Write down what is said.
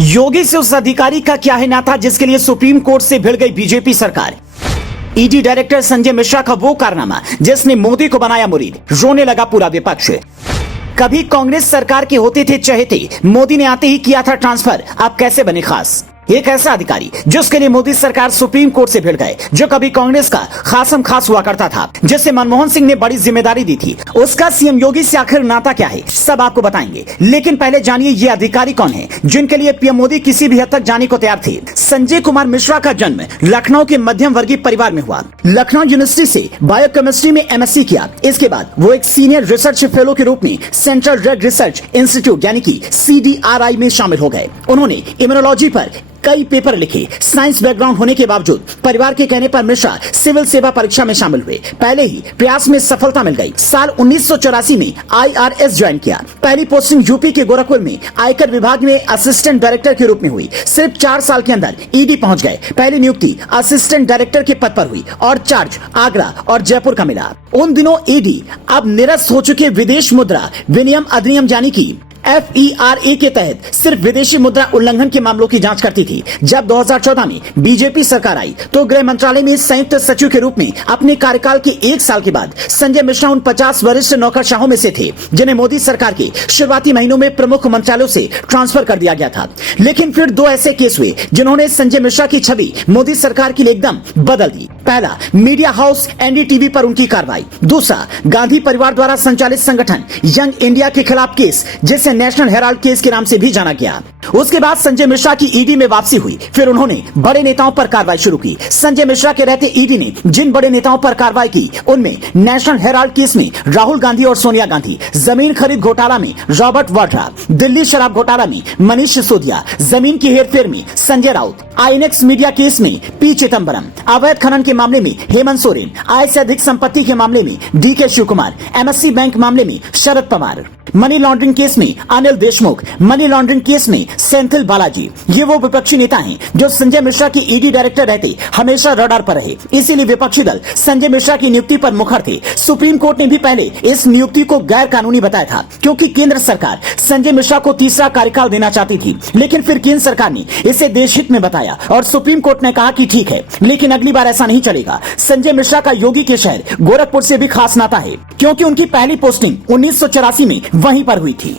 योगी से उस अधिकारी का क्या है नाता जिसके लिए सुप्रीम कोर्ट से भिड़ गई बीजेपी सरकार। ईडी डायरेक्टर संजय मिश्रा का वो कारनामा जिसने मोदी को बनाया मुरीद, रोने लगा पूरा विपक्ष। कभी कांग्रेस सरकार के होते थे चहेते, मोदी ने आते ही किया था ट्रांसफर, अब कैसे बने खास। एक ऐसा अधिकारी जिसके लिए मोदी सरकार सुप्रीम कोर्ट से भिड़ गए, जो कभी कांग्रेस का खासम खास हुआ करता था, जिसे मनमोहन सिंह ने बड़ी जिम्मेदारी दी थी, उसका सीएम योगी से आखिर नाता क्या है, सब आपको बताएंगे। लेकिन पहले जानिए ये अधिकारी कौन है जिनके लिए पीएम मोदी किसी भी हद तक जाने को तैयार थे। संजय कुमार मिश्रा का जन्म लखनऊ के मध्यम वर्गीय परिवार में हुआ। लखनऊ यूनिवर्सिटी से बायोकेमिस्ट्री में एमएससी किया। इसके बाद वो एक सीनियर रिसर्च फेलो के रूप में सेंट्रल ड्रग रिसर्च इंस्टीट्यूट यानी कि CDRI में शामिल हो गए। उन्होंने इम्यूनोलॉजी पर कई पेपर लिखे। साइंस बैकग्राउंड होने के बावजूद परिवार के कहने पर मिश्रा सिविल सेवा परीक्षा में शामिल हुए। पहले ही प्रयास में सफलता मिल गई। साल 1984 में IRS ज्वाइन किया। पहली पोस्टिंग यूपी के गोरखपुर में आयकर विभाग में असिस्टेंट डायरेक्टर के रूप में हुई। सिर्फ 4 साल के अंदर ईडी पहुंच गए। पहली नियुक्ति असिस्टेंट डायरेक्टर के पद पर हुई और चार्ज आगरा और जयपुर का मिला। उन दिनों ईडी अब निरस्त हो चुके विदेश मुद्रा विनियम अधिनियम यानी कि FERA के तहत सिर्फ विदेशी मुद्रा उल्लंघन के मामलों की जांच करती थी। जब 2014 में बीजेपी सरकार आई तो गृह मंत्रालय में संयुक्त सचिव के रूप में अपने कार्यकाल के 1 साल के बाद संजय मिश्रा उन 50 वरिष्ठ नौकरशाहों में से थे जिन्हें मोदी सरकार के शुरुआती महीनों में प्रमुख मंत्रालयों से ट्रांसफर कर दिया गया था। लेकिन फिर 2 ऐसे केस हुए जिन्होंने संजय मिश्रा की छवि मोदी सरकार के लिए एकदम बदल दी। पहला, मीडिया हाउस NDTV पर उनकी कार्रवाई। दूसरा, गांधी परिवार द्वारा संचालित संगठन यंग इंडिया के खिलाफ केस, जिसे नेशनल हेराल्ड केस के नाम से भी जाना गया। उसके बाद संजय मिश्रा की ईडी में वापसी हुई। फिर उन्होंने बड़े नेताओं पर कार्रवाई शुरू की। संजय मिश्रा के रहते ईडी ने जिन बड़े नेताओं पर कार्रवाई की उनमें नेशनल हेराल्ड केस में राहुल गांधी और सोनिया गांधी, जमीन खरीद घोटाला में रॉबर्ट वाड्रा, दिल्ली शराब घोटाला में मनीष सिसोदिया, जमीन की हेरफेर में Sanjay Raut, INX media case में P चिदंबरम, अवैध खनन के मामले में हेमंत सोरेन, आय से अधिक संपत्ति के मामले में DK शिवकुमार, MSC बैंक मामले में Sharad Pawar, money laundering case में Anil Deshmukh, money laundering case में सेंथिल बालाजी। ये वो विपक्षी नेता हैं जो संजय मिश्रा की ईडी डायरेक्टर रहते हमेशा रडार पर रहे। इसीलिए विपक्षी दल संजय मिश्रा की नियुक्ति पर मुखर थे। सुप्रीम कोर्ट ने भी पहले इस नियुक्ति को गैर कानूनी बताया था, क्योंकि केंद्र सरकार संजय मिश्रा को तीसरा कार्यकाल देना चाहती थी। लेकिन फिर केंद्र सरकार ने इसे देशहित में बताया और सुप्रीम कोर्ट ने कहा कि ठीक है, लेकिन अगली बार ऐसा नहीं चलेगा। संजय मिश्रा का योगी के शहर गोरखपुर से भी खास नाता है, क्योंकि उनकी पहली पोस्टिंग 1984 में वहीं पर हुई थी।